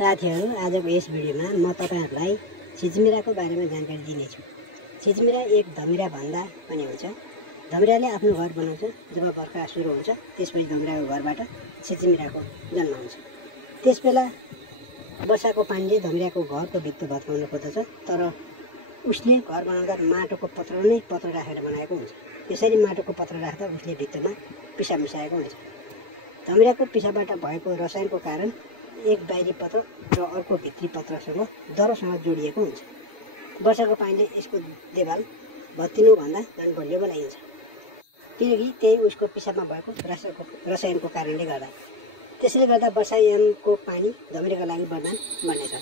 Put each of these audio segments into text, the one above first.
साथीहरु, आजको यस भिडियोमा म तपाईहरुलाई छिचमिराको बारेमा जानकारी दिनेछु। छिचमिरा एक धमिरा भन्दा पनि हुन्छ। धमिराले आफ्नो घर बनाउँछ। जब बर्खा सुरु हुन्छ, त्यसपछि धमिराको घरबाट छिचमिराको जन्म हुन्छ। त्यसबेला वर्षाको पानीले धमिराको घरको भित्तो भत्काउन खोज्दछ, तर उसले घर बनाउँदा माटोको पत्र नै पत्र राखेर बनाएको हुन्छ। यसरी माटोको पत्र राख्दा उसले भित्तोमा पिसाब मिसाएको हुन्छ। धमिराको पिसाबबाट भएको रसायनको कारण एक बाहिरी पत्र र अर्को भित्री पत्रसँग दरोसँग जोडिएको हुन्छ। वर्षाको पानीले यसको देवाल भत्किनुभन्दा झन् बलियो बनाइन्छ, किनकि त्यही उसको पिसाबमा भएको रसायनको कारणले गर्दा। त्यसैले गर्दा वर्षायामको पानी धमिराका लागि वरदान बन्नेछ।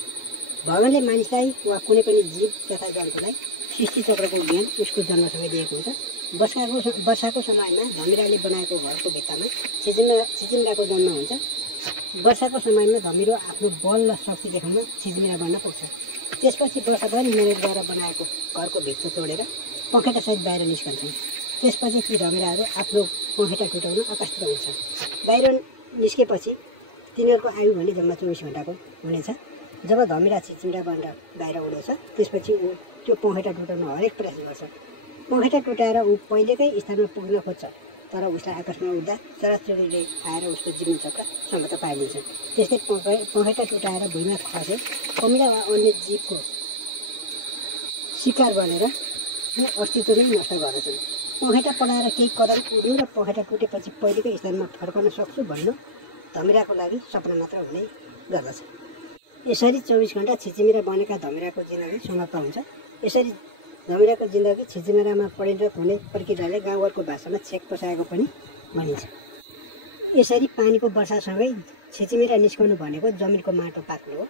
भगवानले मानिसलाई वा कुनै पनि जीव तथा जन्तुलाई सृष्टि चक्रको ज्ञान उसको जन्मसँगै दिएको हुन्छ। वर्षाको समयमा धमिराले बनाएको घरको भित्तामा छिचमिराको जन्म हुन्छ। वर्षाको समयमा धमिरो आफ्नो बल र शक्ति देखाउन छिचमिरा बन्न पुग्छ। त्यसपछि वर्षभरि मेहनत गरेर बनाएको घरको भित्तो तोडेर पखेटासहित बाहिर निस्कन्छन्। त्यसपछि ती धमिराहरू आफ्नो पखेटा टुटाउन आकाशतिर उड्छन्। बाहिर निस्केपछि तिनीहरूको आयु भने जम्मा 24 घण्टाको हुनेछ। जब धमिरा छिचमिरा बनेर बाहिर उडेछ, त्यसपछि ऊ त्यो पखेटा टुटाउन हरेक प्रयास गर्छ। पखेटा टुटाएर ऊ पहिलेकै स्थानमा पुग्न खोज्छ, तर उसलाई आकाशमा उड्दा चराचुरुङ्गीले आएर उसको जीवन चक्र समाप्त पारिदिन्छ। त्यस्तै पखेटा टुटाएर भुइँमा खसे कमिला वा अन्य जीवको शिकार बनेर अस्तित्व नै नष्ट गर्दछन्। पखेटा पलाएर केही कदम उड्यो र पखेटा टुटेपछि पहिलेकै स्थानमा फर्कन सक्छु भन्नु धमिराको लागि सपना मात्र हुने गर्दछ। यसरी 24 घण्टा छिचमिरा बनेका धमिराको जिन्दगी समाप्त हुन्छ। यसरी धमिराको जिन्दगी छिचमिरामा परिणत हुने प्रक्रियाले गाउँघरको भाषामा छेक पसाएको पनि भनिन्छ। यसरी पानीको वर्षासँगै छिचमिरा निस्कनु भनेको जमिनको माटो पाक्नु हो।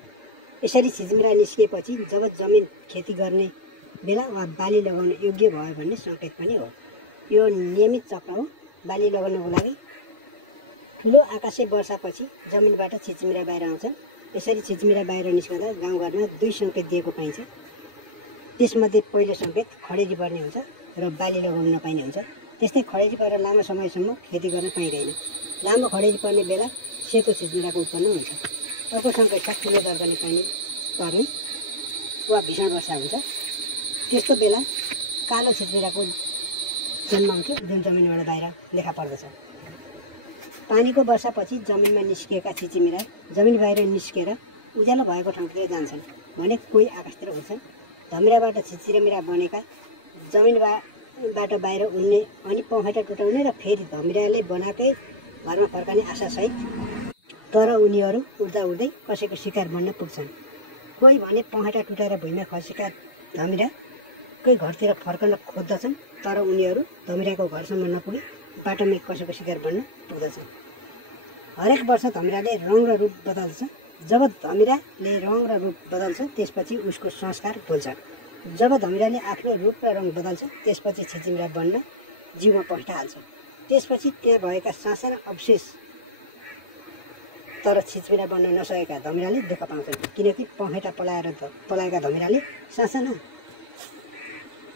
यसरी छिचमिरा निस्किएपछि जब जमिन खेती गर्ने बेला वा बाली लगाउन योग्य भयो भन्ने सङ्केत पनि हो। यो नियमित चक्र हो। बाली लगाउनको लागि ठुलो आकाशे वर्षापछि जमिनबाट छिचमिरा बाहिर आउँछन्। यसरी छिचमिरा बाहिर निस्कँदा गाउँघरमा 2 सङ्केत दिएको पाइन्छ। त्यसमध्ये पहिलो सङ्केत खडेरी पर्ने हुन्छ र बाली लगाउन नपाइने हुन्छ। त्यस्तै खडेरी परेर लामो समयसम्म खेती गर्न पाइँदैन। लामो खडेरी पर्ने बेला सेतो छिचमिराको उत्पन्न हुन्छ। अर्को सङ्केत छ ठुलो दर्जनी पानी पर्ने वा भीषण वर्षा हुन्छ। त्यस्तो बेला कालो छिचमिराको जन्म हुन्छ, जुन जमिनबाट बाहिर देखा पर्दछ। पानीको वर्षापछि जमिनमा निस्किएका छिचमिरा जमिन बाहिर निस्केर उज्यालो भएको ठाउँतिर जान्छन् भने कोही आकाशतिर उड्छन्। धमिराबाट छिचमिरा बनेका जमिनबाट बाहिर उड्ने अनि पखेटा टुटाउने र फेरि धमिराले बनाएकै घरमा फर्कने आशासहित, तर उनीहरू उड्दा उड्दै कसैको शिकार बन्न पुग्छन्। कोही भने पखेटा टुटाएर भुइँमा खसेका धमिराकै घरतिर फर्कन खोज्दछन्, तर उनीहरू धमिराको घरसम्म नपुगी बाटोमै कसैको शिकार बन्न पुग्दछन्। हरेक वर्ष धमिराले रङ र रूप बदल्छ। जब धमिराले रङ र रूप बदल्छ, त्यसपछि उसको संस्कार भुल्छ। जब धमिराले आफ्नो रूप र रङ बदल्छ, त्यसपछि छिचमिरा बन्न जिउमा पखेटा हाल्छ। त्यसपछि त्यहाँ भएका सासाना अवशेष तर छिचमिरा बन्न नसकेका धमिराले दुःख पाउँछन्, किनकि पखेटा पलाएका धमिराले सासाना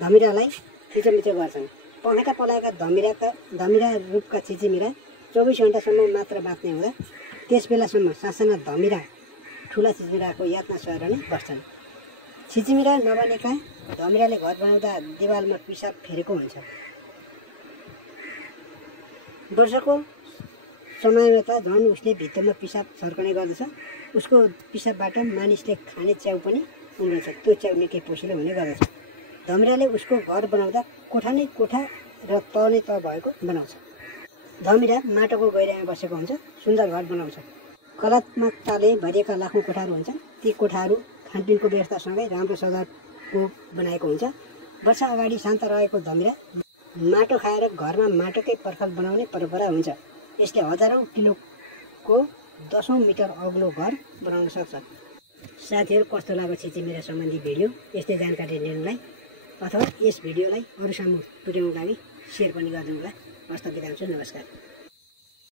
धमिरालाई थिचोमिचो गर्छन्। पखेटा पलाएका धमिरा रूपका छिचमिरा 24 घण्टासम्म मात्र बाँच्ने हुँदा त्यस बेलासम्म सासाना धमिरा ठुला छिचमिराको यातना सहेर नै बस्छन्। छिचमिरा नबनेका धमिराले घर बनाउँदा देवालमा पिसाब फेरेको हुन्छ। वर्षाको समयमा त झन् उसले भित्तोमा पिसाब छर्कने गर्दछ। उसको पिसाबबाट मानिसले खाने च्याउ पनि उम्रन्छ। त्यो च्याउ निकै पोसिलो हुने गर्दछ। धमिराले उसको घर बनाउँदा कोठा नै कोठा र तल नै तल भएको बनाउँछ। धमिरा माटोको गहिराइमा बसेको हुन्छ। सुन्दर घर बनाउँछ। कलात्मकताले भरिएका लाखौँ कोठाहरू हुन्छन्। ती कोठाहरू खानपिनको व्यवस्थासँगै राम्रो सजावटको बनाएको हुन्छ। वर्षा अगाडि शान्त रहेको धमिरा माटो खाएर घरमा माटोकै पर्खाल बनाउने परम्परा हुन्छ। यसले हजारौँ किलोको 10औं मिटर अग्लो घर बनाउन सक्छ। साथीहरू, कस्तो लाग्यो छिचमिरा सम्बन्धी भिडियो? यस्तै जानकारी लिनुलाई अथवा यस भिडियोलाई अरूसम्म पुर्याउनको लागि सेयर पनि गरिदिनु होला। हस्त बिदा हुन्छु। नमस्कार।